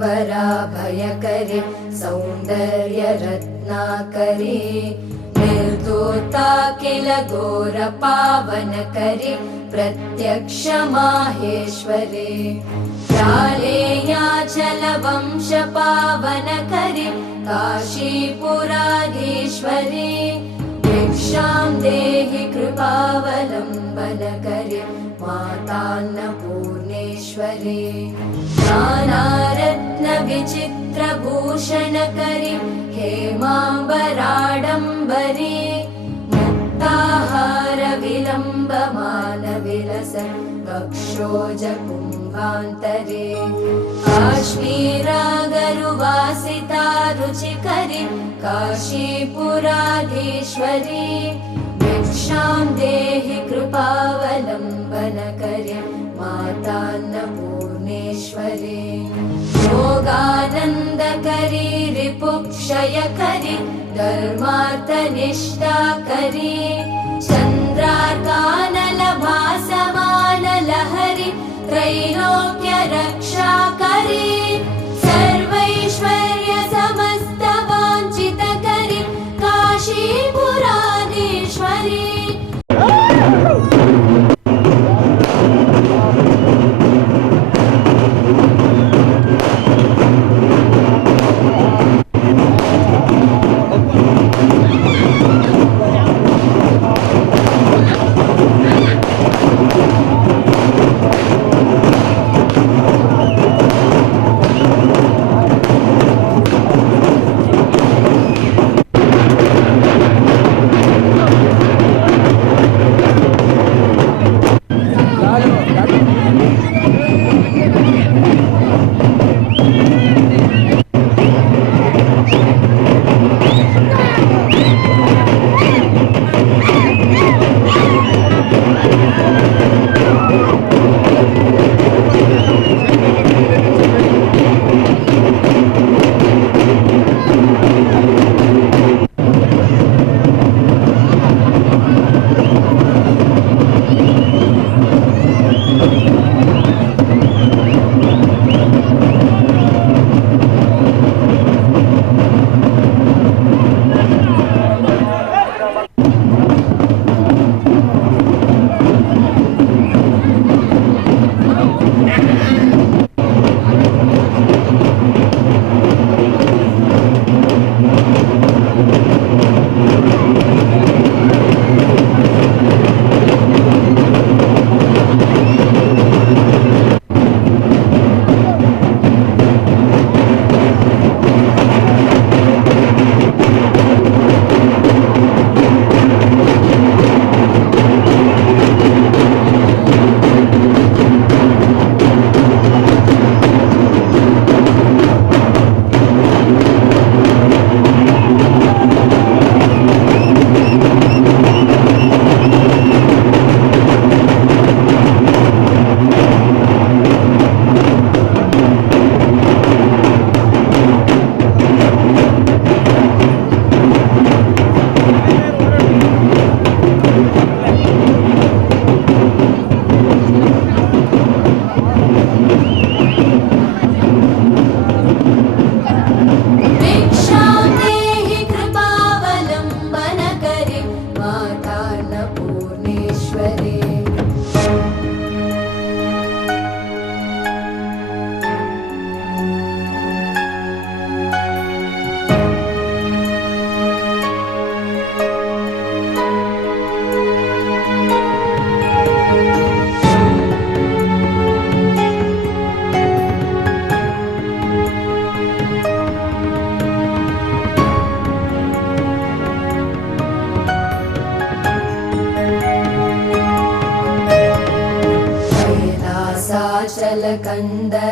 वराभयकरी सौन्दर्यरत्नाकरी निर्धूता किल घोरपावनकरी प्रत्यक्ष माहेश्वरी प्रालेयाचलवंशपावनकरी काशीपुराधीश्वरी भिक्षां देहि कृपावलम्बनकरी मातान्नपूर्णेश्वरी नानारत्नविचित्रभूषणकरी हेमाम्बराडम्बरी मुक्ताहारविलम्बमानविलसन् वक्षोजकुम्भान्तरे काश्मीरागरुवासिता रुचिकरी काशीपुराधीश्वरी भिक्षां देहि कृपावलम्बनकरी मातान्नपूर्णेश्वरी योगानन्दकरी रिपुक्षयकरी धर्मार्थनिष्ठाकरी चन्द्रार्कानलभासमानलहरी त्रैलोक्यरक्षाकरी सर्वैश्वर्य समस्तवाञ्छितकरी काशीपुराधीश्वरी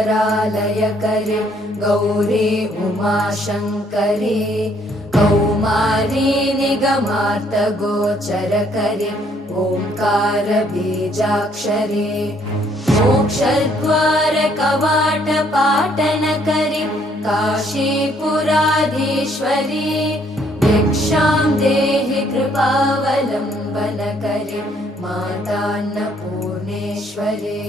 कंदरालयकरी गौरी उमाशंकरी कौमारी निगमार्तगोचरकरी ओंकार बीजाक्षरी मोक्षद्वार कवाट पाटनकरी काशीपुराधीश्वरी भिक्षां देहि कृपावलम्बनकरी मातान्नपूर्णेश्वरी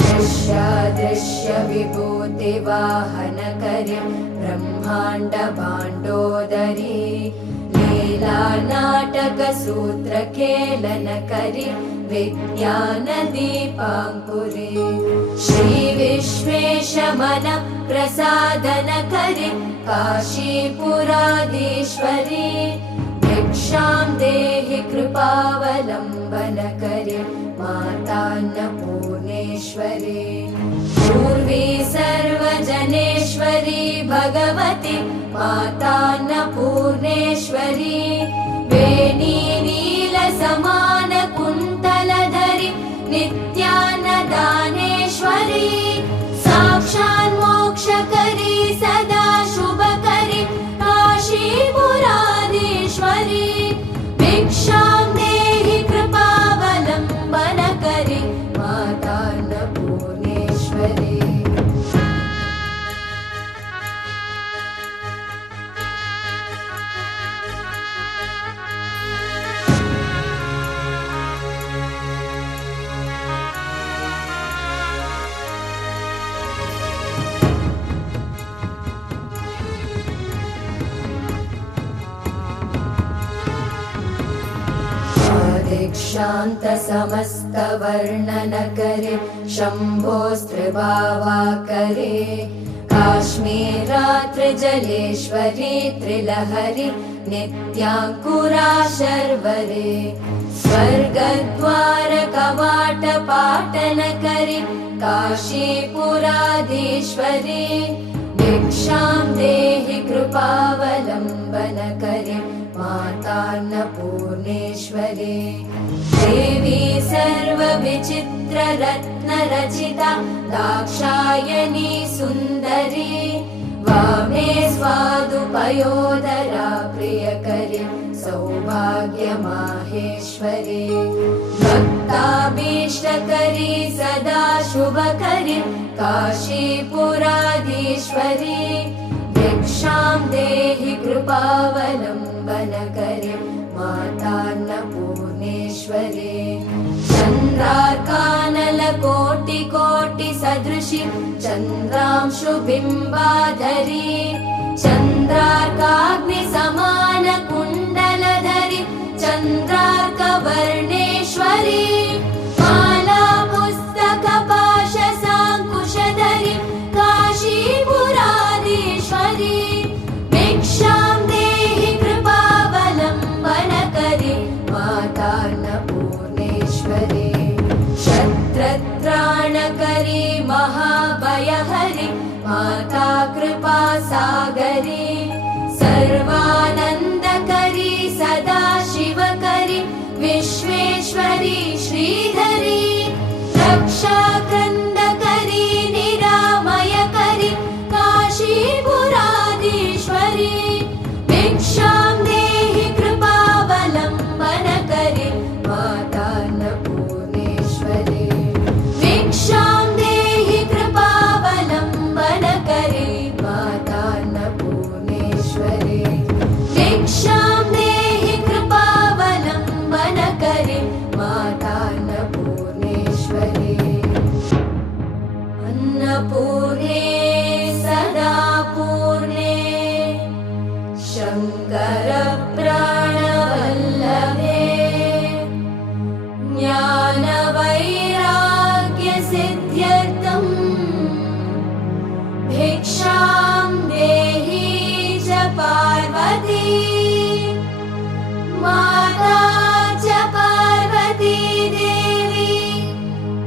दृश्यादृश्यविभूतिवाहनकरी ब्रह्माण्डभाण्डोदरी लीलानाटकसूत्रखेलनकरी विज्ञानदीपाङ्कुरी श्रीविश्वेशमनप्रसादनकरी काशीपुराधीश्वरी भिक्षां देहि कृपावलम्बनकरी मातान्नपूर्णेश्वरी पूर्वी सर्वजनेश्वरी भगवती मातान्नपूर्णेश्वरी वेणी नीलसमानकुन्तलधरी नित्यान्नदानेश्वरी साक्षान् मोक्षकरी सदा शुभकरी काशीपुराधीश्वरी भिक्षां देहि कृपावलम्बनकरी मातान्नपूर्णेश्वरी दीक्षान्तसमस्तवर्णनकरे शम्भोस्त्रिभावाकरे काश्मीरात्रिजलेश्वरी त्रिलहरी नित्याङ्कुरा शर्वरे स्वर्गद्वारकवाटपाटनकरी काशीपुराधीश्वरी भिक्षां देहि कृपावलम्बनकरी मातान्नपूर्णेश्वरी देवी सर्वविचित्ररत्नरचिता दाक्षायणी सुन्दरी वामे स्वादुपयोदरा प्रियकरी सौभाग्यमाहेश्वरी भक्ताभीष्टकरी सदा शुभकरी काशीपुराधीश्वरी भिक्षां देहि कृपावलम्बनकरी मातान्नपूर्णेश्वरी चन्द्रार्कानलकोटिकोटिसदृशी चन्द्रांशुबिम्बाधरी चन्द्रार्काग्निसमानकुण्डलधरी चन्द्रार्कवर्णेश्वरी मालापुस्तकपाशसाङ्कुशधरी काशीपुराधीश्वरी भिक्षां देहि कृपावलम्बनकरी मातान्नपूर्णेश्वरी शत्रत्राणकरी महाभयहरी माता कृपासागरी सर्वानन्दकरी सदा शिवकरी विश्वेश्वरी श्रीधरी रक्षाकन्दकरी निरामयकरी काशीपुराधीश्वरी भिक्षां देहि कृपावलम्बनकरी मातान्नपूर्णेश्वरी भिक्षां देहि कृपावलम्बनकरी मातान्नपूर्णेश्वरी भिक्षां देहि कृपावलम्बनकरी मातान्नपूर्णेश्वरी अन्नपूर्णे सदा पूर्णे शङ्करप्राणवल्लभे ज्ञानवैराग्यसिद्ध्यर्थं भिक्षां देहि च पार्वती माता च पार्वती देवी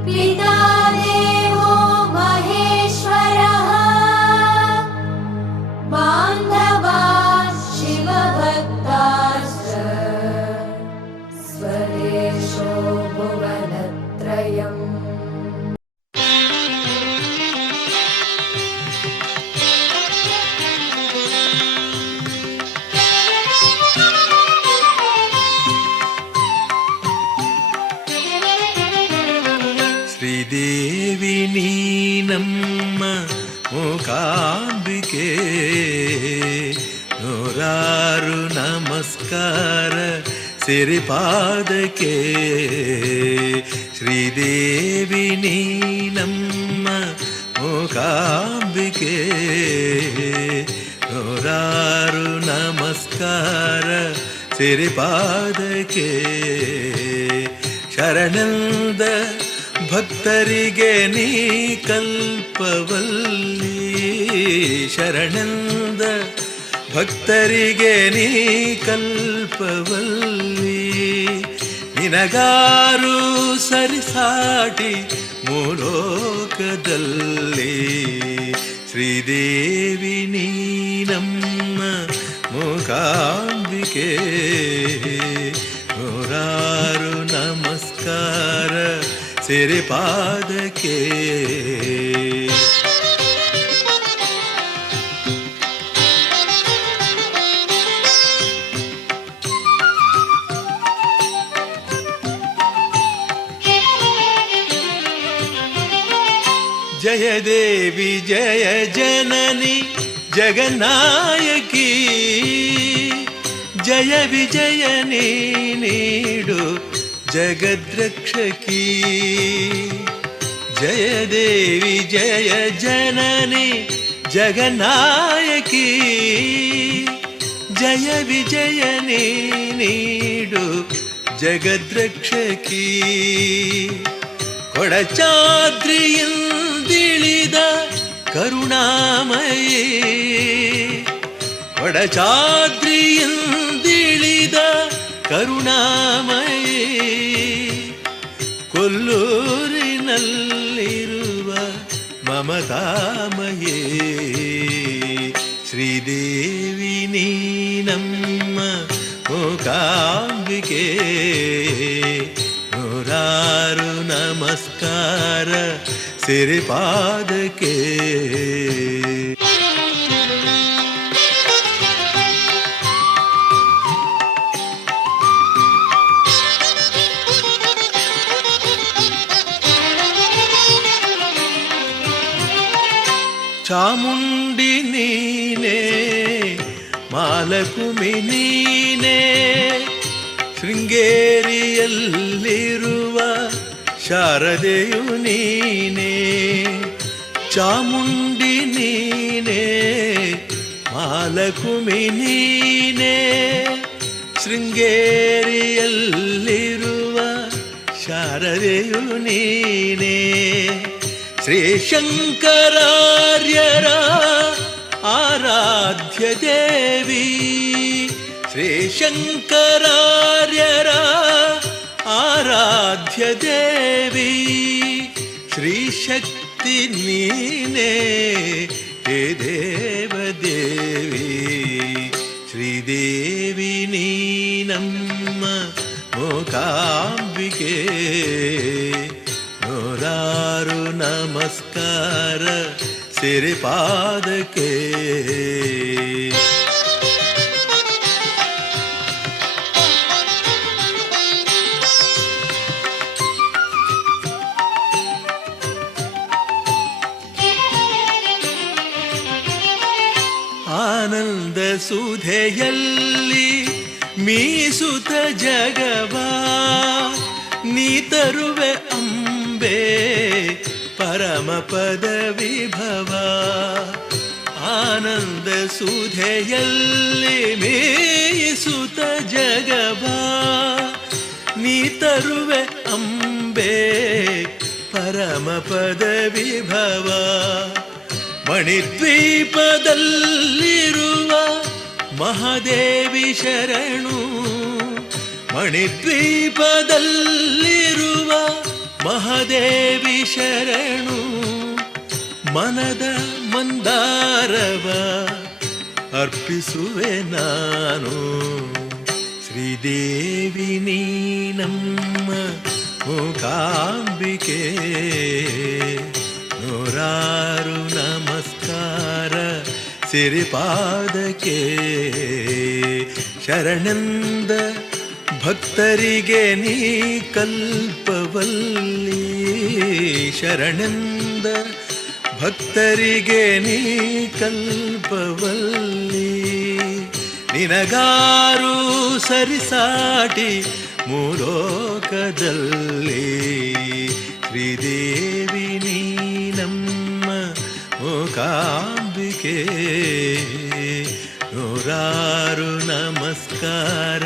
पिता देवो महेश्वरः बान्धवा शिवभक्ताश्च स्वदेशो भुवनत्रयम् ಶ್ರೀದೇವಿ ನೀನಮ್ಮ ಮೂಕಾಂಬಿಕೆ ನೂರಾರು ನಮಸ್ಕಾರ ಸಿರಿಪಾದಕ್ಕೆ ಶ್ರೀದೇವಿ ನೀ ನಮ್ಮ ಮೂಕಾಂಬಿಕೆ ನೂರಾರು ನಮಸ್ಕಾರ ಸಿರಿಪಾದಕ್ಕೆ ಶರಣಂದ ಭಕ್ತರಿಗೆ ನೀ ಕಲ್ಪವಲ್ಲಿ ಶರಣಂದ ಭಕ್ತರಿಗೆ ನೀ ಕಲ್ಪವಲ್ಲಿ ನಿನಗಾರು ಸರಿಸಾಟಿ ಮೂಲೋಕದಲ್ಲಿ ಶ್ರೀದೇವಿ ನೀ ನಮ್ಮ ಮೂಕಾಂಬಿಕೆ ನೂರಾರು ನಮಸ್ಕಾರ ಸಿರಿಪಾದಕ್ಕೆ ಜಯ ದೇವಿ ಜಯ ಜನನಿ ಜಗನ್ನಾಯಕಿ ಜಯ ವಿಜಯ ನೀಡು ಜಗದ್ರಕ್ಷಕಿ ಜಯ ದೇವಿ ಜಯ ಜನನಿ ಜಗನ್ನಾಯಕಿ ಜಯ ವಿಜಯ ನೀಡು ಜಗದ್ರಕ್ಷಕಿ ಕೊಡಚಾದ್ರಿಯಿಂದಿಳಿದ ಕರುಣಾಮಯಿ ಕೊಡಚಾದ್ರಿಯಿಂದಿಳಿದ ಕರುಣಾಮಯಿ ಕೊಲ್ಲೂರಿನಲ್ಲಿರುವ ಮಮತಾಮಯೇ ಶ್ರೀದೇವಿ ನೀ ನಮ್ಮ ಮೂಕಾಂಬಿಕೆ ನೂರಾರು ನಮಸ್ಕಾರ ಸಿರಿಪಾದಕ್ಕೆ ಚಾಮುಂಡಿ ನೀನೇ ಮಾಲಕುಮಿ ನೀನೇ ಶೃಂಗೇರಿಯಲ್ಲಿರುವ ಶಾರದೆಯು ನೀನೇ ಚಾಮುಂಡಿ ನೀನೇ ಮಾಲಕುಮಿ ನೀನೇ ಶೃಂಗೇರಿಯಲ್ಲಿರುವ ಶಾರದೆಯು ನೀನೇ ಶ್ರೀ ಶಂಕರಾರ್ಯರ ಆರಾಧ್ಯ ದೇವಿ ಶ್ರೀ ಶಂಕರಾರ್ಯರ ಆರಾಧ್ಯ ದೇವಿ ಶ್ರೀ ಶಕ್ತಿ ನೀನೇ ಹೇ ದೇವದೇವಿ ಶ್ರೀದೇವಿ ನೀ ನಮ್ಮ ಮೂಕಾಂಬಿಕೆ ನೂರಾರು ನಮಸ್ಕಾರ ಸಿರಿಪಾದಕ್ಕೆ ಆನಂದ ಸುಧೆಯಲ್ಲಿ ಮೀಸುತ ಜಗವಾ ನೀ ತರುವೆ ಅಂಬೆ ಪರಮ ಪದ ವಿಭವ ಆನಂದ ಸುಧೆಯಲ್ಲಿ ಮೀಸುತ ಜಗವಾ ನೀ ತರುವೆ ಅಂಬೆ ಪರಮ ಪದ ವಿಭವ ಮಣಿದ್ವೀಪದಲ್ಲಿರುವ ಮಹಾದೇವಿ ಶರಣು ಮಣಿದ್ವೀಪದಲ್ಲಿರುವ ಮಹಾದೇವಿ ಶರಣು ಮನದ ಮಂದಾರವ ಅರ್ಪಿಸುವೆ ನಾನು ಶ್ರೀದೇವಿ ನೀ ನಮ್ಮ ಮೂಕಾಂಬಿಕೆ ನೂರಾರು ನಮಸ್ಕಾರ ಸಿರಿಪಾದಕ್ಕೆ ಶರಣಂದ ಭಕ್ತರಿಗೆ ನೀ ಕಲ್ಪವಲ್ಲಿ ಶರಣಂದ ಭಕ್ತರಿಗೆ ನೀ ಕಲ್ಪವಲ್ಲಿ ನಿನಗಾರು ಸರಿಸಾಟಿ ಮೂಲೋಕದಲ್ಲಿ ಶ್ರೀದೇವಿ ನೀ ನಮ್ಮ ಮೂಕಾಂಬಿಕೆ ನೂರಾರು ನಮಸ್ಕಾರ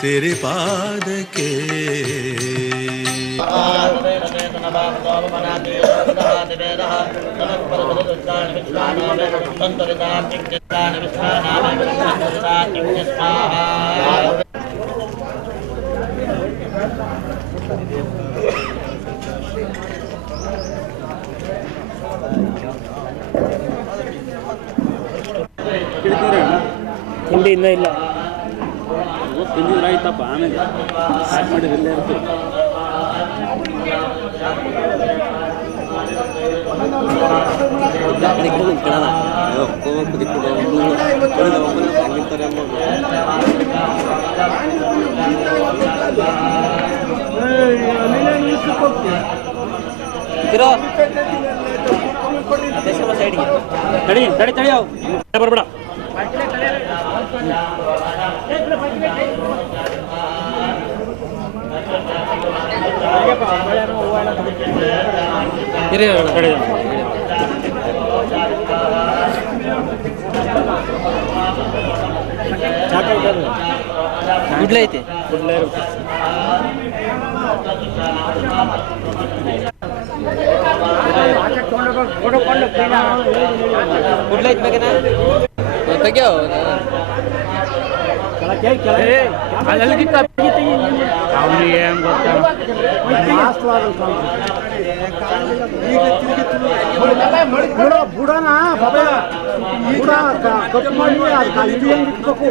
ಸಿರಿಪಾದಕ್ಕೆ ತಿಂಡಿ ಇನ್ನೂ ಇಲ್ಲ ತಿಂದಿದ್ರೆ ಆಯ್ತಪ್ಪ ಆಮೇಲೆ ಸ್ಟಾರ್ಟ್ ಮಾಡಿದ್ರೆ ಇಲ್ಲೇ ಇರ್ತೀವಿ ತಡಿ ತಡಿ ತಡಿ ಅವು ಬರ್ಬೇಡ ಗುಡ್ಲೆ ಐತಿ ಗುಡ್ಲೆ ಗುಡ್ಲೆ ಐತಿ ಬೇಕನ ತೆಗಿಯೋ ಏನ್ ಗೊತ್ತಾ ಬುಡನ ಬುಡ ಕಟ್ ಮಾಡಿ ಇದು ಹೆಂಗ್ ಇಟ್ಬೇಕು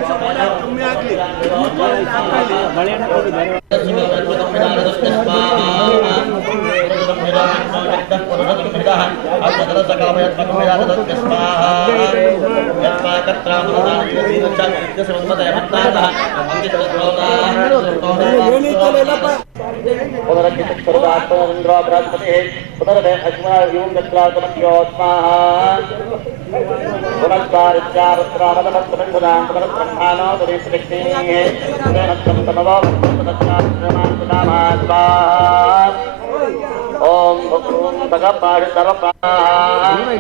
ओम भगवान भगवान सर्वप्राण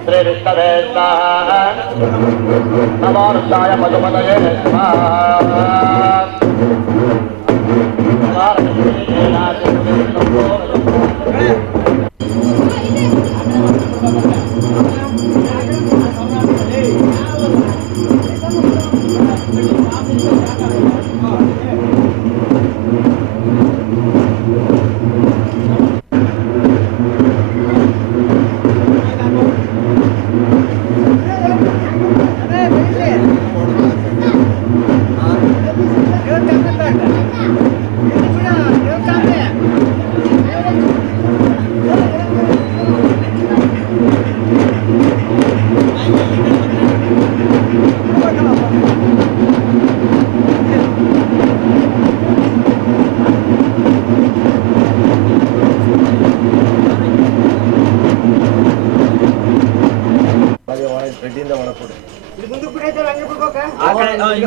श्री विष्णवे स्वाहा नमो रुद्राय मधुमदये स्वाहा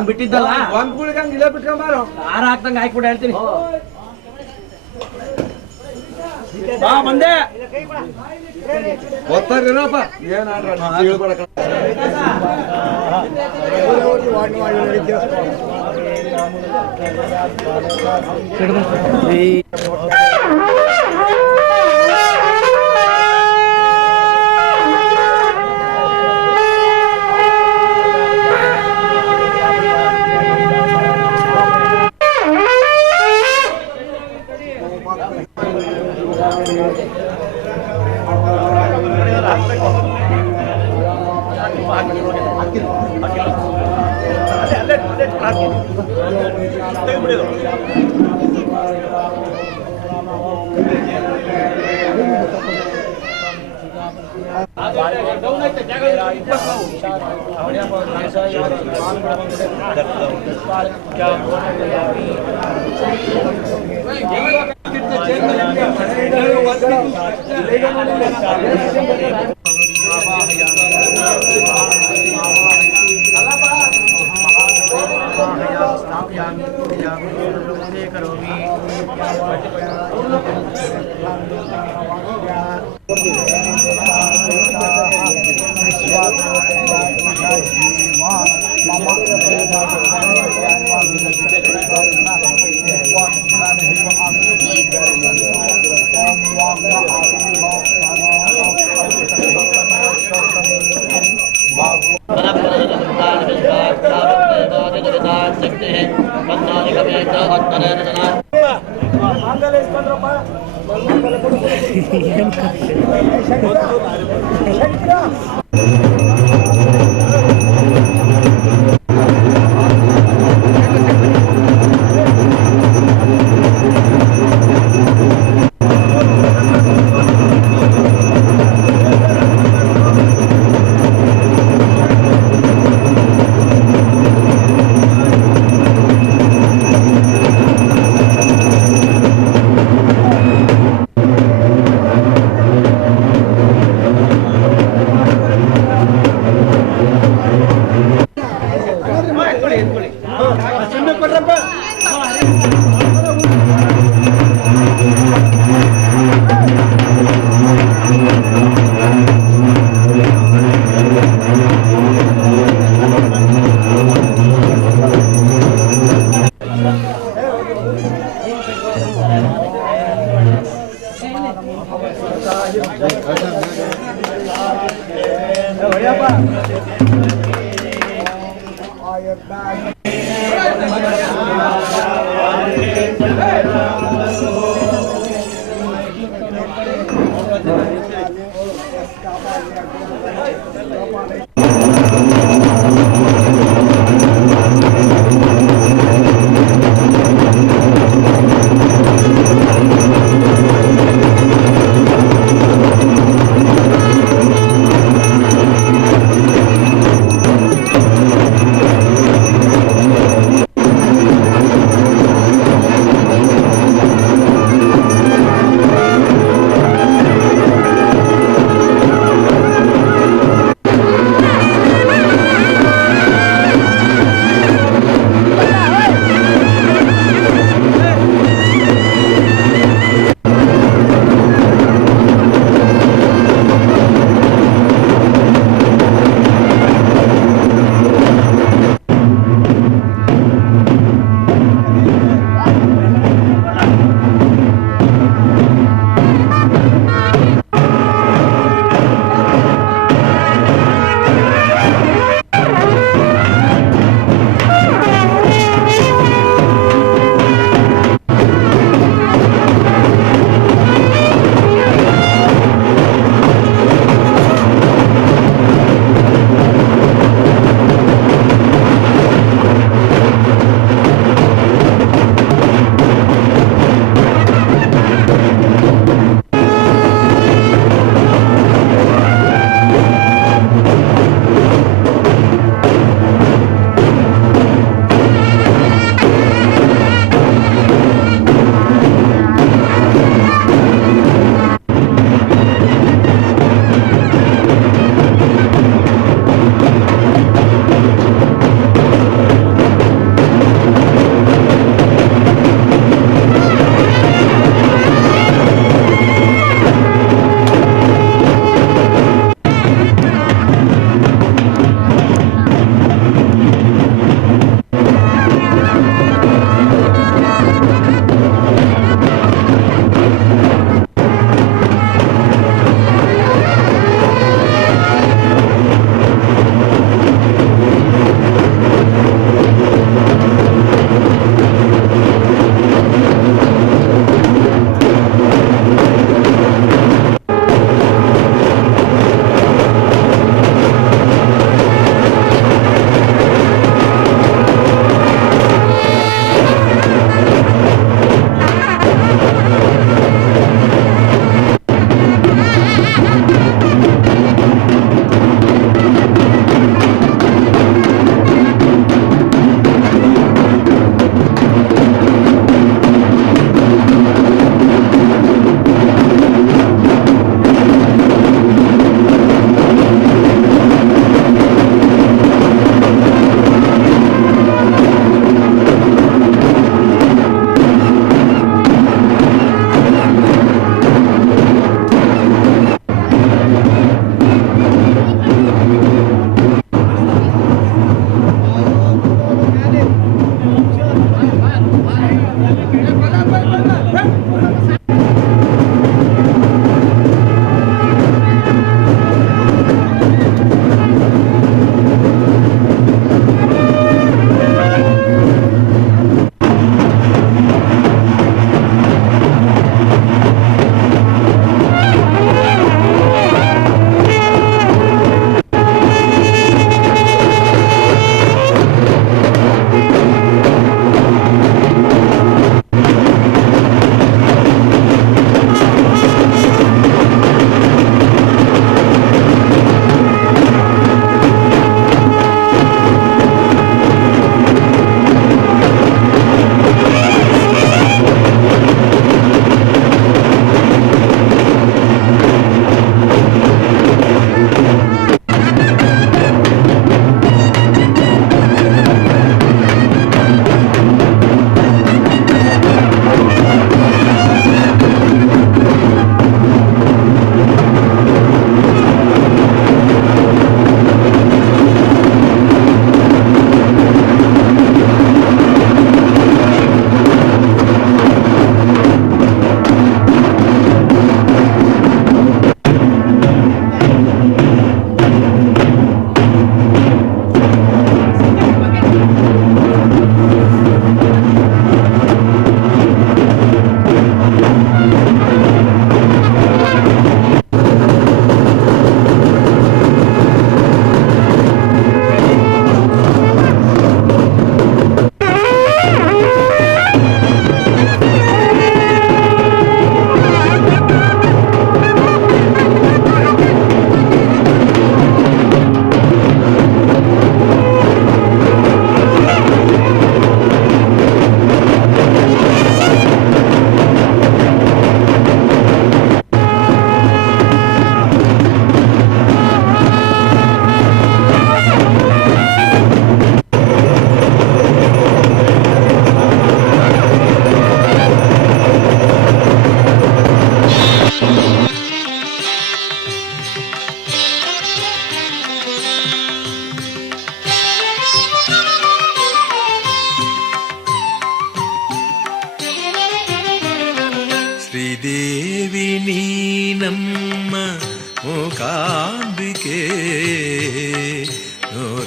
ಬಿಟ್ಟಿದ್ದಲ್ಲ ಇಲ್ಲ ಬಿಟ್ಕೊಂಬಾರು ಆರ ಹಾಕ್ದಂಗ ಹಾಕ್ಬಿಡ ಹೇಳ್ತೀನಿ ಬಂದೆ ಗೊತ್ತಾರಪ್ಪ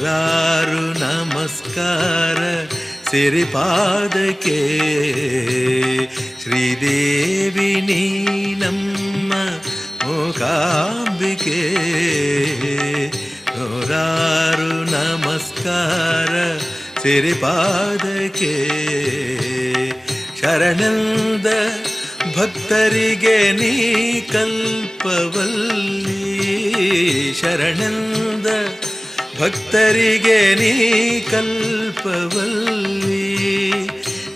ನೂರಾರು ನಮಸ್ಕಾರ ಸಿರಿಪಾದಕ್ಕೆ ಶ್ರೀದೇವಿ ನೀ ನಮ್ಮ ಮೂಕಾಂಬಿಕೆ. ನೂರಾರು ನಮಸ್ಕಾರ ಸಿರಿಪಾದಕ್ಕೆ ಶರಣಂದ ಭಕ್ತರಿಗೆ ನೀ ಕಲ್ಪವಲ್ಲಿ. ಶರಣಂದ ಭಕ್ತರಿಗೆ ನೀ ಕಲ್ಪವಲ್ಲಿ.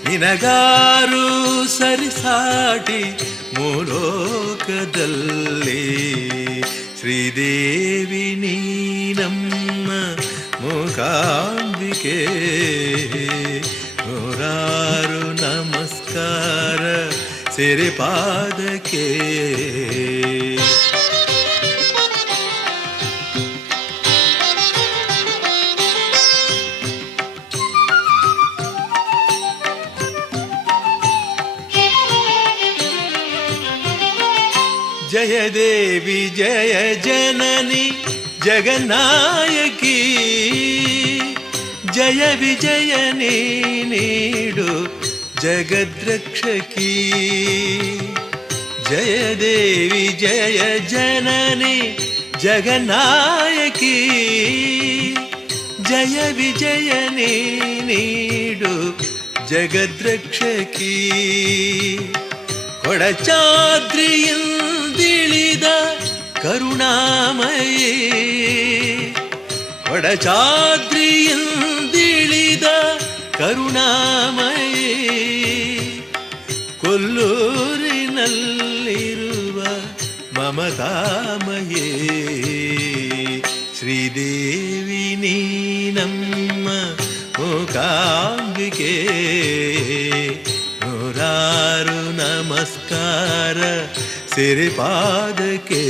ನಿನಗಾರು ಸರಿಸಾಟಿ ಮೂಲೋಕದಲ್ಲಿ. ಶ್ರೀದೇವಿ ನೀ ನಮ್ಮ ಮೂಕಾಂಬಿಕೆ. ನೂರಾರು ನಮಸ್ಕಾರ ಸಿರಿಪಾದಕ್ಕೆ. ಜಯ ದೇವಿ ಜಯ ಜನನಿ ಜಗನ್ನಾಯಕಿ. ಜಯ ವಿಜಯ ನೀಡು ಜಗದ್ರಕ್ಷಕಿ. ಜಯ ದೇವಿ ಜಯ ಜನನಿ ಜಗನ್ನಾಯಕಿ. ಜಯ ವಿಜಯ ನೀಡು ಜಗದ್ರಕ್ಷಕಿ. ಕೊಡಚಾದ್ರಿಯಿಂದಿಳಿದ ಕರುಣಾಮಯಿ. ಕೊಡಚಾದ್ರಿಯಿಂದಿಳಿದ ಕರುಣಾಮಯಿ. ಕೊಲ್ಲೂರಿನಲ್ಲಿರುವ ಮಮತಾಮಯೇ. ಶ್ರೀದೇವಿ ನೀ ನಮ್ಮ ಮೂಕಾಂಬಿಕೆ. ನೂರಾರು ನಮಸ್ಕಾರ ಸಿರಿಪಾದಕ್ಕೆ.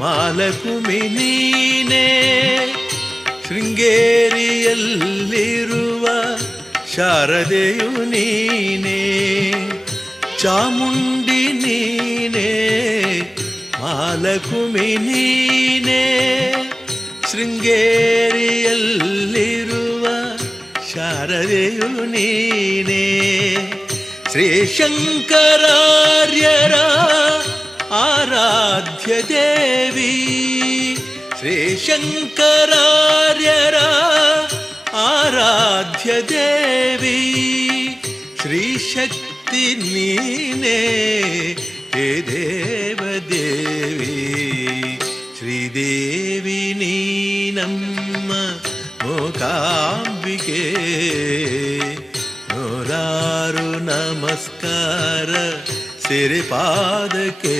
ಮಾಲಕುಮಿ ನೀನೇ, ಶೃಂಗೇರಿಯಲ್ಲಿರುವ ಶಾರದೆಯು ನೀನೇ, ಚಾಮುಂಡಿ ನೀನೇ, ಮಾಲಕುಮಿ ನೀನೇ, ಶೃಂಗೇರಿಯಲ್ಲಿರುವ ಶಾರದೆಯು ನೀನೇ, ಶ್ರೀಶಂಕರಾರ್ಯರ ಆರಾಧ್ಯ ದೇವಿ, ಶ್ರೀಶಂಕರಾರ್ಯರ ಆರಾಧ್ಯ ದೇವಿ, ಶ್ರೀಶಕ್ತಿ ನೀನೇ ಹೇ ದೇವದೇವಿ, ಶ್ರೀದೇವಿ ನೀ ನಮ್ಮ ಮೂಕಾಂಬಿಕೆ, ನೂರಾರು ನಮಸ್ಕಾರ ಸಿರಿಪಾದಕ್ಕೆ.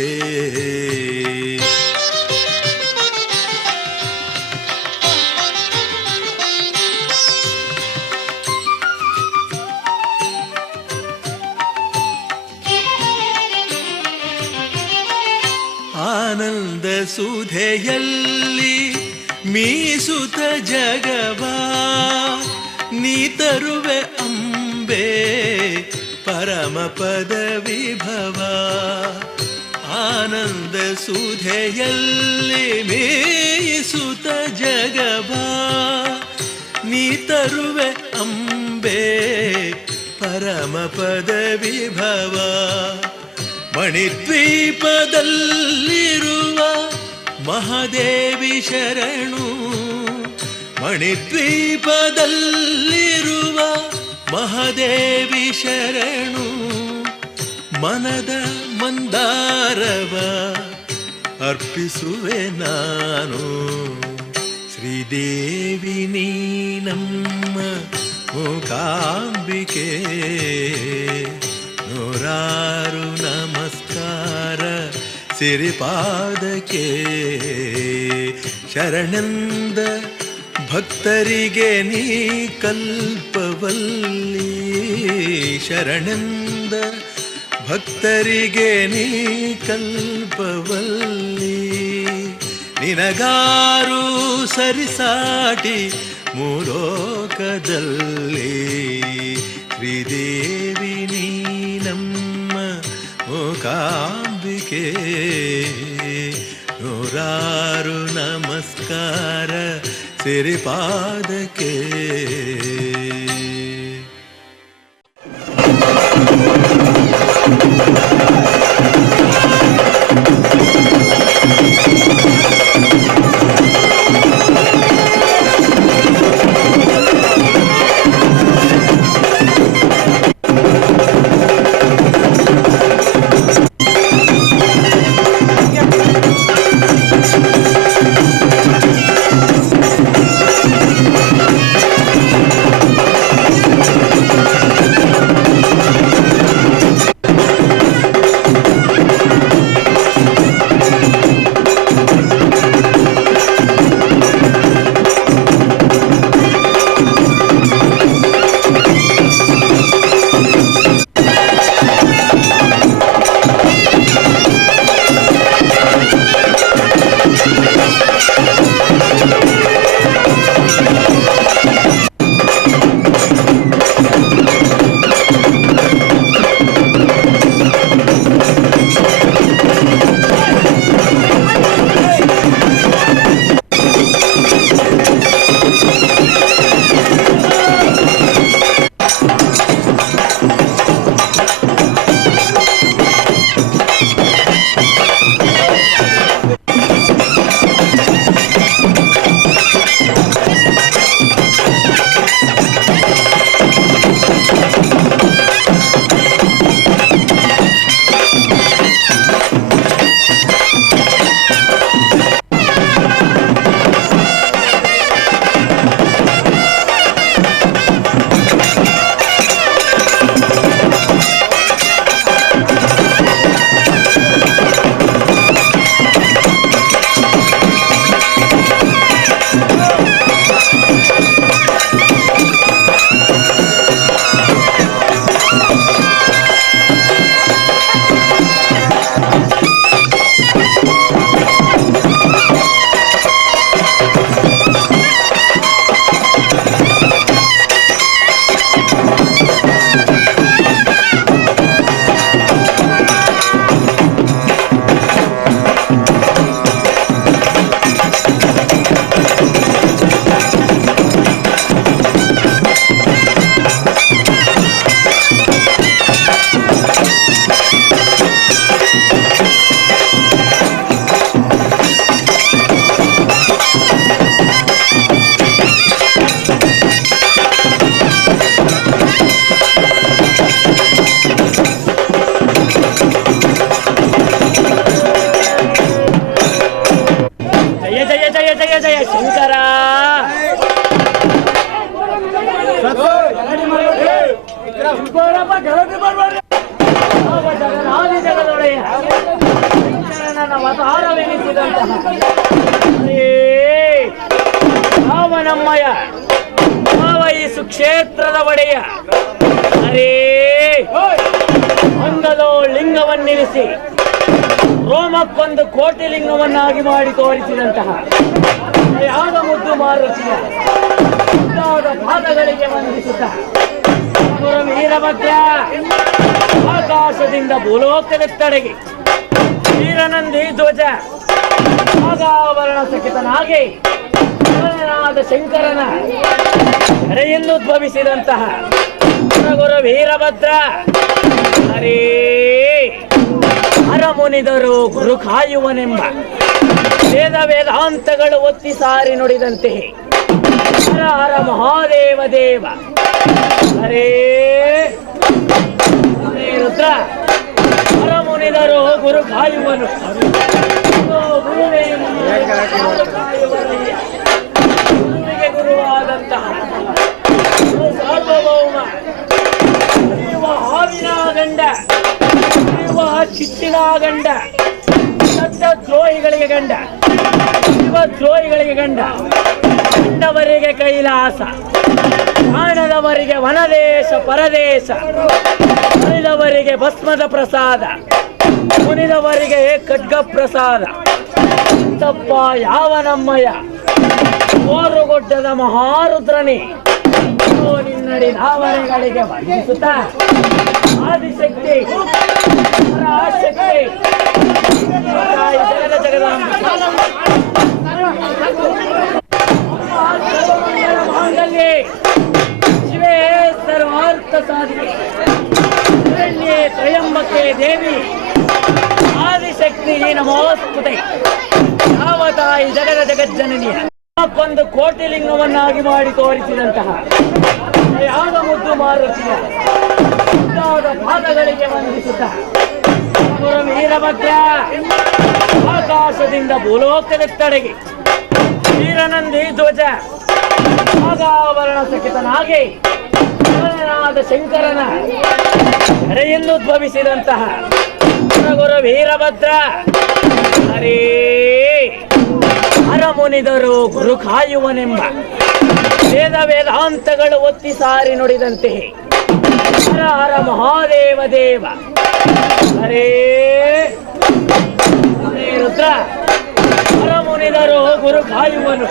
ಆನಂದ ಸುಧೆಯಲ್ಲಿ ಮೀಸುತ ಜಗವಾ ನೀ ತರುವೆ ಅಂಬೆ ಪರಮ ಪದ ವಿಭವ, ಆನಂದ ಸುಧೆಯಲ್ಲಿ ಮೀಸುತ ಜಗವಾ ನೀ ತರುವೆ ಅಂಬೆ ಪರಮ ಪದ ವಿಭವ, ಮಣಿದ್ವೀಪದಲ್ಲಿರುವ ಮಹಾದೇವಿ ಶರಣು, ಮಣಿದ್ವೀಪದಲ್ಲಿರುವ ಮಹಾದೇವಿ ಶರಣು, ಮನದ ಮಂದಾರವ ಅರ್ಪಿಸುವೆ ನಾನು, ಶ್ರೀದೇವಿ ನೀ ನಮ್ಮ ಮೂಕಾಂಬಿಕೆ, ನೂರಾರು ನಮಸ್ಕಾರ ಸಿರಿಪಾದಕ್ಕೆ. ಶರಣಂದ ಭಕ್ತರಿಗೆ ನೀ ಕಲ್ಪವಲ್ಲಿ, ಶರಣಂದ ಭಕ್ತರಿಗೆ ನೀ ಕಲ್ಪವಲ್ಲಿ, ನಿನಗಾರು ಸರಿಸಾಟಿ ಮೂಲೋಕದಲ್ಲಿ, ಶ್ರೀದೇವಿ ನೀ ನಮ್ಮ ಮೂಕಾಂಬಿಕೆ, ನೂರಾರು ನಮಸ್ಕಾರ ಸಿರಿಪಾದಕ್ಕೆ. ಜಯ ಜಯ ಶಂಕರ. ಜಗದೊಡೆಯ ಶಂಕರನನ್ನ ಅವತಾರವೆನಿಸಿದಂತಹ ರಾಮನಮ್ಮಯ ಯಾವ ಈ ಸುಕ್ಷೇತ್ರದ ಒಡೆಯ ಅರೇ ಒಂದಲೋ ಲಿಂಗವನ್ನಿರಿಸಿ ರೋಮಕ್ಕೊಂದು ಕೋಟಿ ಲಿಂಗವನ್ನಾಗಿ ಮಾಡಿ ತೋರಿಸಿದಂತಹ ಯಾವ ಮುದ್ದು ಮಾರುತಿಯ ಪಾದಗಳಿಗೆ ವಂದಿಸುತ್ತ ಗುರು ವೀರಭದ್ರ ಆಕಾಶದಿಂದ ಭೂಲೋಕದೆತ್ತಡೆಗೆ ವೀರನಂದಿ ಧ್ವಜ ನಾಗಾಭರಣ ಸಹಿತನಾಗಿ ಶಿವನಾದ ಶಂಕರನ ಕರೆಯಿಂದ ಉದ್ಭವಿಸಿದಂತಹ ಗುರು ವೀರಭದ್ರ ಹರೇ ಹರಮುನಿದರು ಗುರು ಕಾಯುವನೆಂಬ ವೇದ ವೇದಾಂತಗಳು ಒತ್ತಿ ಸಾರಿ ನುಡಿದಂತೆ ಹರ ಹರ ಮಹಾದೇವ ದೇವ ಹರೇ ರುದ್ರ ಹರಮುನಿದರು ಗುರು ಕಾಯುವನು ಗುರುವಿಗೆ ಗುರುವಾದಂತಹ ಸಾರ್ವಭೌಮ ಇವ ಹಾವಿನ ಗಂಡ ಇವ ಚಿಟ್ಟಿನ ಗಂಡ ದೊಡ್ಡ ದ್ರೋಹಿಗಳಿಗೆ ಗಂಡ ಇವ ದ್ರೋಹಿಗಳಿಗೆ ಗಂಡ ಕಂಡವರಿಗೆ ಕೈಲಾಸ ಕಾಣದವರಿಗೆ ವನದೇಶ ಪರದೇಶ ಮುನಿದವರಿಗೆ ಭಸ್ಮದ ಪ್ರಸಾದ ಮುನಿದವರಿಗೆ ಖಡ್ಗ ಪ್ರಸಾದ ತಪ್ಪ ಯಾವ ನಮ್ಮಯ್ಯ ಓರುಗೊಡ್ಡದ ಮಹಾರುದ್ರನೇ ನಿನ್ನಡಿ ನಾವನೆಗಳಿಗೆ ವಂದಿಸುತ್ತ ಆದಿಶಕ್ತಿ ಪರಾಶಕ್ತಿ ಜಗದ ಜಗದಾಂಬಿಕೆ ಮಾಂಗಲ್ಯೆ ಶಿವೇ ಸರ್ವಾರ್ಥ ಸಾಧಿಕೆ ಶರಣ್ಯೆ ತ್ರಯಂಬಕೆ ದೇವಿ ಆದಿಶಕ್ತಿ ನಮೋಸ್ತುತೆ ಯಾವ ತಾಯಿ ಜಗದ ಜಗಜ್ಜನನಿಯ ಒಂದು ಕೋಟಿ ಲಿಂಗವನ್ನಾಗಿ ಮಾಡಿ ತೋರಿಸಿದಂತಹ ಯಾವ ಮುದ್ದು ಮಾರುತಿಯ ಪಾದಗಳಿಗೆ ವಂದಿಸುತ್ತ ಗುರು ವೀರಭದ್ರ ಆಕಾಶದಿಂದ ಭೂಲೋಕದೆತ್ತಡೆಗೆ ವೀರನಂದಿ ಧ್ವಜ ನಾಗಾಭರಣ ಸಹಿತನಾಗಿ ಶಿವನಾದ ಶಂಕರನ ಕರೆಯಿಂದ ಉದ್ಭವಿಸಿದಂತಹ ಗುರು ವೀರಭದ್ರ ಹರೇ ಹರಮುನಿದರು ಗುರು ಕಾಯುವನೆಂಬ ವೇದ ವೇದಾಂತಗಳು ಒತ್ತಿ ಸಾರಿ ನುಡಿದಂತೆ ಹರ ಹರ ಮಹಾದೇವ ದೇವ ಹರೇ ರುದ್ರ ಹರಮುನಿದರು ಗುರು ಕಾಯುವನು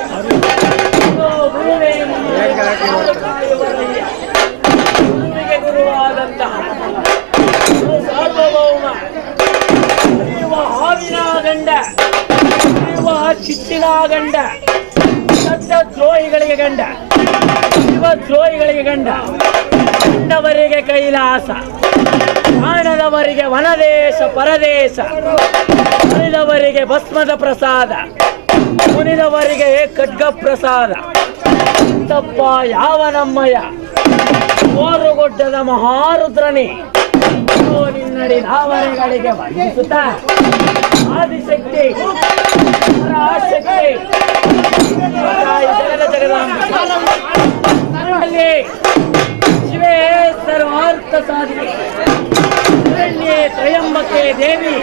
ಗುರುವಿಗೆ ಗುರುವಾದಂತಹ ಸಾರ್ವಭೌಮ ಇವ ಹಾವಿನ ಗಂಡ ಇವ ಚಿಟ್ಟಿನ ಗಂಡ ದೊಡ್ಡ ದ್ರೋಹಿಗಳಿಗೆ ಗಂಡ ಇವ ದ್ರೋಹಿಗಳಿಗೆ ಗಂಡ ಕಂಡವರಿಗೆ ಕೈಲಾಸ ಕಾಣದವರಿಗೆ ವನದೇಶ ಪರದೇಶ ಮುನಿದವರಿಗೆ ಭಸ್ಮದ ಪ್ರಸಾದ ಮುನಿದವರಿಗೆ ಖಡ್ಗ ಪ್ರಸಾದ ತಪ್ಪ ಯಾವ ನಮ್ಮಯ್ಯ ಓರುಗೊಡ್ಡದ ಮಹಾರುದ್ರನೇ ನಿನ್ನಡಿ ನಾವನೆಗಳಿಗೆ ವಂದಿಸುತ್ತ ಆದಿಶಕ್ತಿ ಪರಾಶಕ್ತಿ ಜಗದ ಜಗದಾಂಬಿಕೆ ಶಿವೇ ಸರ್ವಾರ್ಥ ಸಾಧಿಕೆ ಶರಣ್ಯೆ ತ್ರಯಂಬಕೆ ದೇವಿ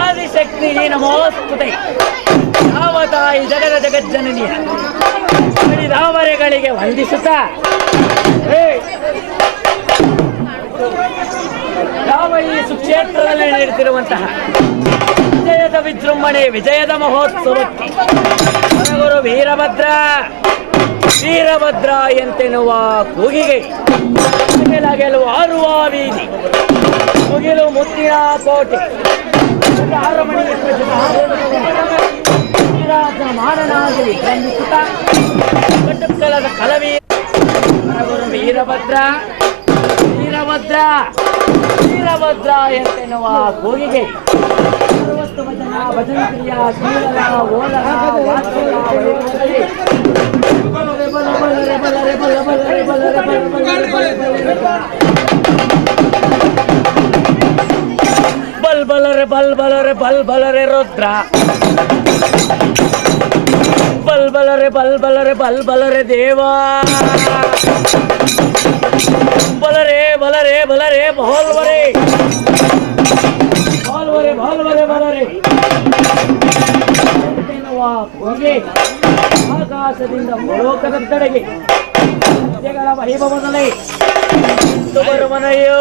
ಆದಿಶಕ್ತಿ ನಮೋಸ್ತುತೆ ಯಾವ ತಾಯಿ ಜಗದ ಜಗಜ್ಜನನಿಯ ದಾವರೆಗಳಿಗೆ ವಂದಿಸುತ್ತ ಯಾವ ಈ ಸುಕ್ಷೇತ್ರದಲ್ಲಿ ನಡೆಯುತ್ತಿರುವಂತಹ ವಿಜಯದ ವಿಜೃಂಭಣೆ ವಿಜಯದ ಮಹೋತ್ಸವಕ್ಕೆ ಗುರು ವೀರಭದ್ರ ವೀರಭದ್ರ ಎಂತೆನ್ನುವ ಕೂಗಿಗೆ ಗೆಲುವು ಆರುವ ಬೀದಿ ಮುಗಿಲು ಮುತ್ತಿನ ಕೋಟೆ ಅರಮನೆಯ ಮಾನನಾಗಿ ವಂದಿಸುತ್ತ ಕಟ್ಟುಕಲದ ಕಲವಿ ಗುರು ವೀರಭದ್ರ ವೀರಭದ್ರ ವೀರಭದ್ರ ಎಂತೆನ್ನುವ ಕೂಗಿಗೆ 60 ಭಜನ ಭಜಂತ್ರಿಯ ಕೀಲನ ಓಲನ ಬಲ್ ಬಲರೆ ರುದ್ರ ಬಲ್ಬಲರೆ ದೇವಾ ಬಲರೆ ಬಲರೆ ಹೊಗೆ ಆಕಾಶದಿಂದ ಲೋಕದೆಡೆಗೆ ಸತ್ಯಗಳ ವೈಭವದಲ್ಲಿ ಬರುವನಯ್ಯೋ.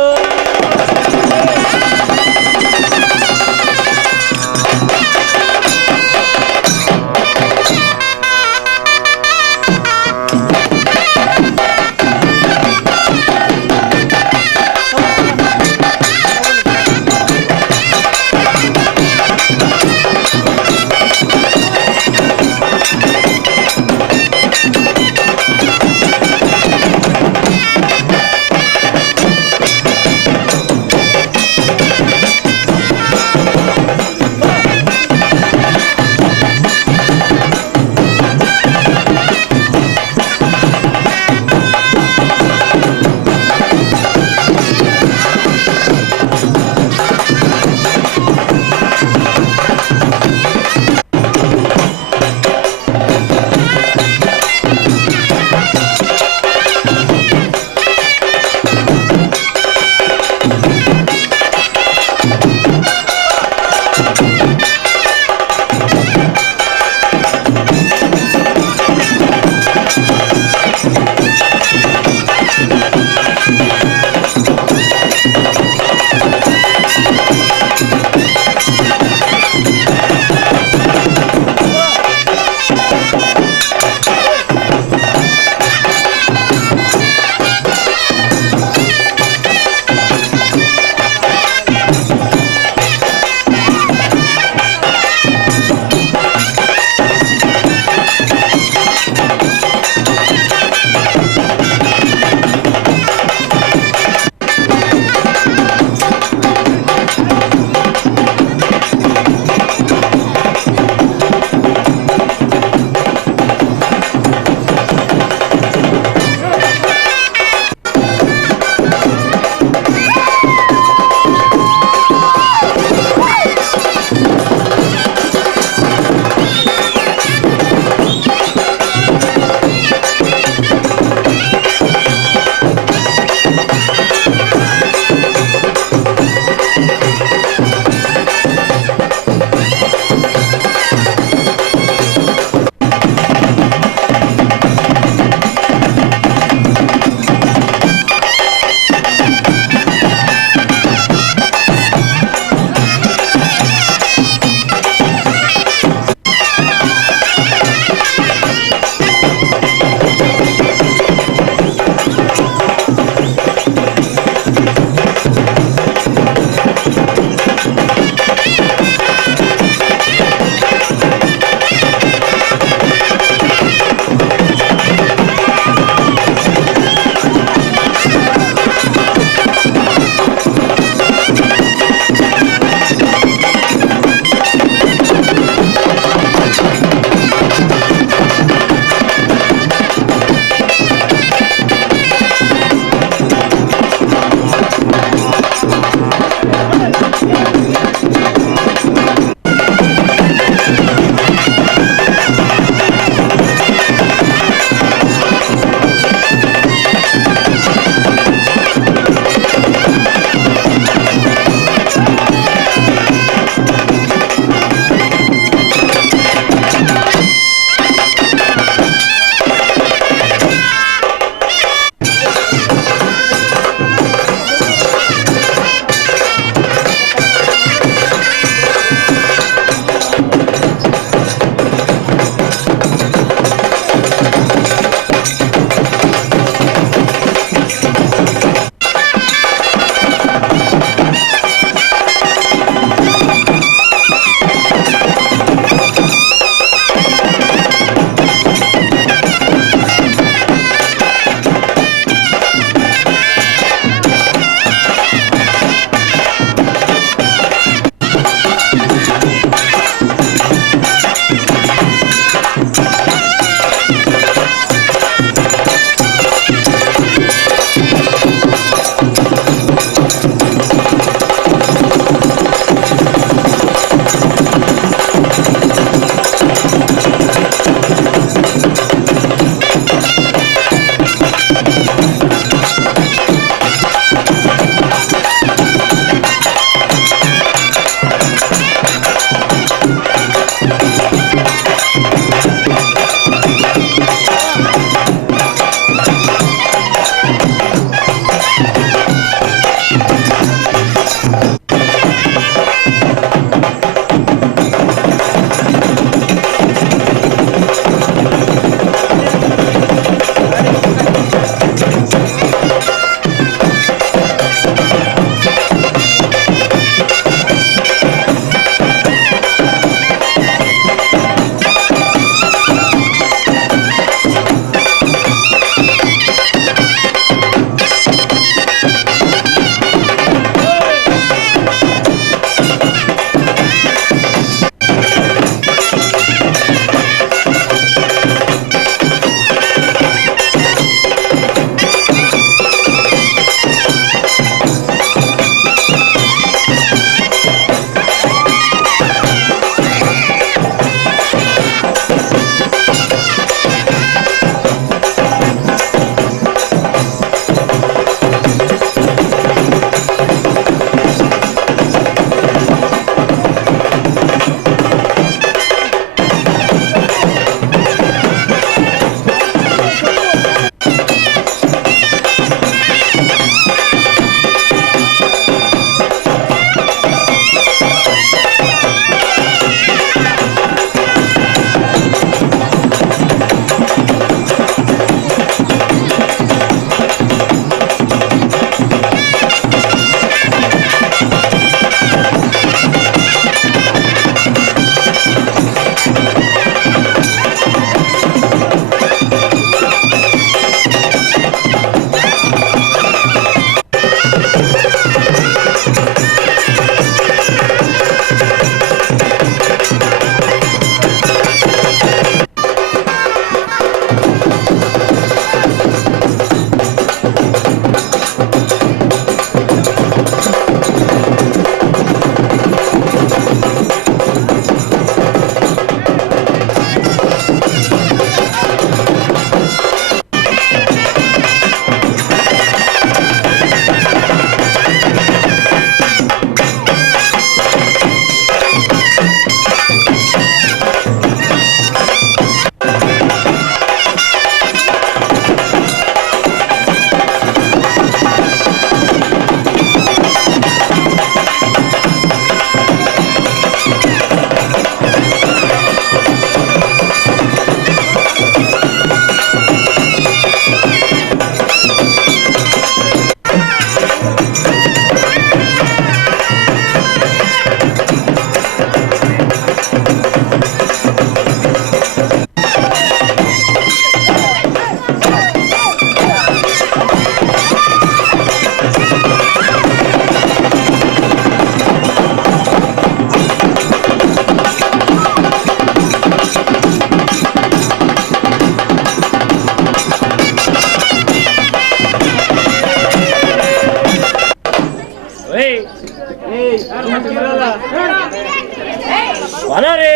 ಬಲರೇ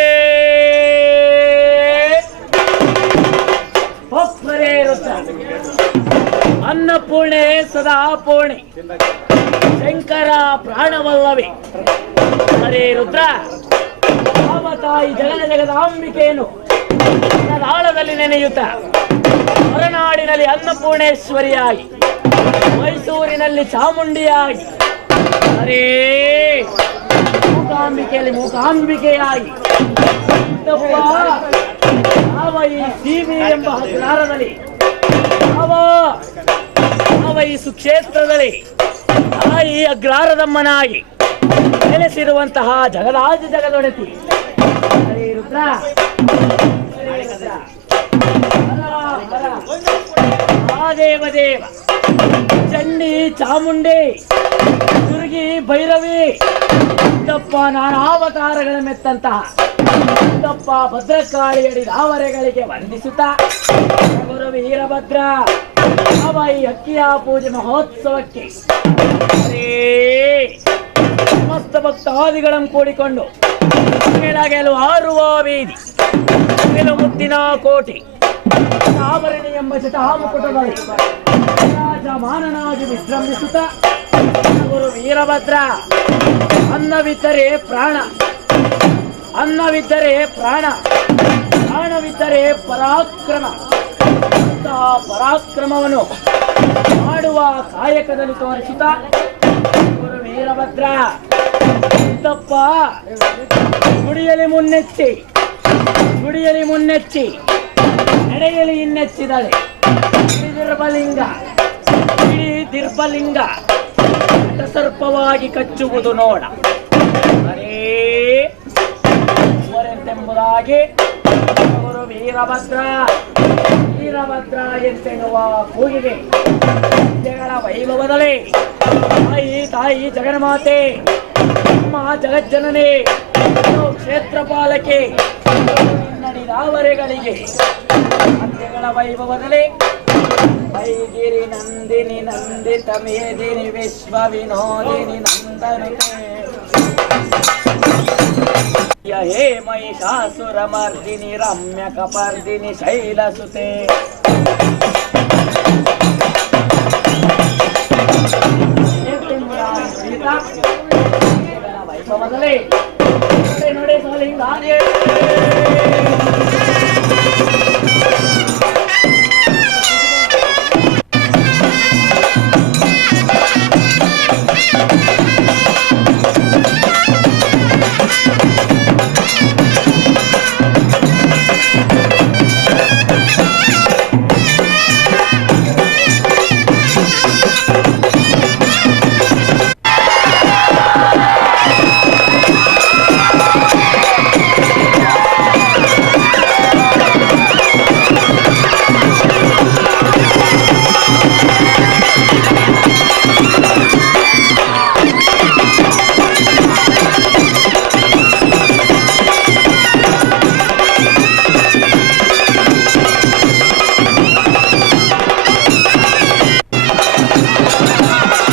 ಒಪ್ಪರೇ ರುದ್ರ ಅನ್ನಪೂರ್ಣೆ ಸದಾ ಪೂರ್ಣೆ ಶಂಕರ ಪ್ರಾಣವಲ್ಲವೇ ಹರೇ ರುದ್ರ ತಾಯಿ ಜಗದಾಂಬಿಕೆಯನ್ನು ಆಳದಲ್ಲಿ ನೆನೆಯುತ್ತ ಹೊರನಾಡಿನಲ್ಲಿ ಅನ್ನಪೂರ್ಣೇಶ್ವರಿಯಾಗಿ ಮೈಸೂರಿನಲ್ಲಿ ಚಾಮುಂಡಿಯಾಗಿ ಹರೇ ಮೂಕಾಂಬಿಕೆಯಲ್ಲಿ ಮೂಕಾಂಬಿಕೆಯಾಗಿ ಯಾವ ಈ ಸೀಮೆ ಎಂಬ ಹಗ್ರಾರದಲ್ಲಿ ಯಾವ ಈ ಸುಕ್ಷೇತ್ರದಲ್ಲಿ ತಾಯಿ ಅಗ್ರಾರದಮ್ಮನಾಗಿ ನೆಲೆಸಿರುವಂತಹ ಜಗದಾಜ ಜಗದೊಡತಿ ಹರೇ ರುದ್ರ ಮಹಾದೇವ ದೇವ ಚಂಡಿ ಚಾಮುಂಡಿ ದುರ್ಗಿ ಭೈರವಿ ದಪ್ಪ ನಾನಾವತಾರಗಳ ಮೆತ್ತಂತಹ ದಪ್ಪ ಭದ್ರಕಾಳಿಯಡಿ ದಾವರೆಗಳಿಗೆ ವಂದಿಸುತ್ತಾ ಗುರು ವೀರಭದ್ರ ಯಾವ ಈ ಅಕ್ಕಿಯ ಪೂಜೆ ಮಹೋತ್ಸವಕ್ಕೆ ಸಮಸ್ತ ಭಕ್ತಾದಿಗಳನ್ನು ಕೂಡಿಕೊಂಡು ಕೆಳಗೆಲು ಹಾರುವ ಬೀದಿ ಕೆಲು ಮುತ್ತಿನ ಕೋಟಿ ಆವರಣಿ ಎಂಬ ಜಟಾಮುಕುಟದಲ್ಲಿ ರಾಜಮಾನನಾಗಿ ವಿಜೃಂಭಿಸುತ್ತ ಗುರು ವೀರಭದ್ರ ಅನ್ನವಿದ್ದರೆ ಪ್ರಾಣ ಅನ್ನವಿದ್ದರೆ ಪ್ರಾಣ ಪ್ರಾಣವಿದ್ದರೆ ಪರಾಕ್ರಮ ಅಂತಹ ಪರಾಕ್ರಮವನ್ನು ಮಾಡುವ ಕಾಯಕದಲ್ಲಿ ತೋರಿಸುತ್ತ ಗುರು ವೀರಭದ್ರ ತಪ್ಪ ಗುಡಿಯಲ್ಲಿ ಮುನ್ನೆಚ್ಚಿ ನಡೆಯಲಿ ಇನ್ನೆಚ್ಚಿದಳೆ ದಿರ್ಬಲಿಂಗ ಸರ್ಪವಾಗಿ ಕಚ್ಚುವುದು ನೋಡ ಹರೇಂತೆಂಬುದಾಗಿ ಗುರು ವೀರಭದ್ರ ಎಂತೆನ್ನುವ ಕೂಗಿಗೆ ಜಗಳ ವೈಭವದಲ್ಲಿ ತಾಯಿ ಜಗನ್ಮಾತೆ ನಮ್ಮ ಜಗಜ್ಜನನೇ ಕ್ಷೇತ್ರಪಾಲಕೆ ನಡೆದಾವರೆಗಳಿಗೆ ಅಂತ್ಯಗಳ ವೈಭವದಲ್ಲಿ ವೈಗಿರಿ ನಂದಿನಿ ನಂದಿತ ಮೇದಿನಿ ವಿಶ್ವ ವಿನೋದಿನಿ ನಂದನುತೆ ಹೇ ಮಹಿಷಾಸುರ ಮರ್ದಿನಿ ರಮ್ಯ ಕಪರ್ದಿನಿ ಶೈಲಸುತೆ ವೈಭವದಲ್ಲಿ ನೋಡಿ ಸೋಲಿಂಗ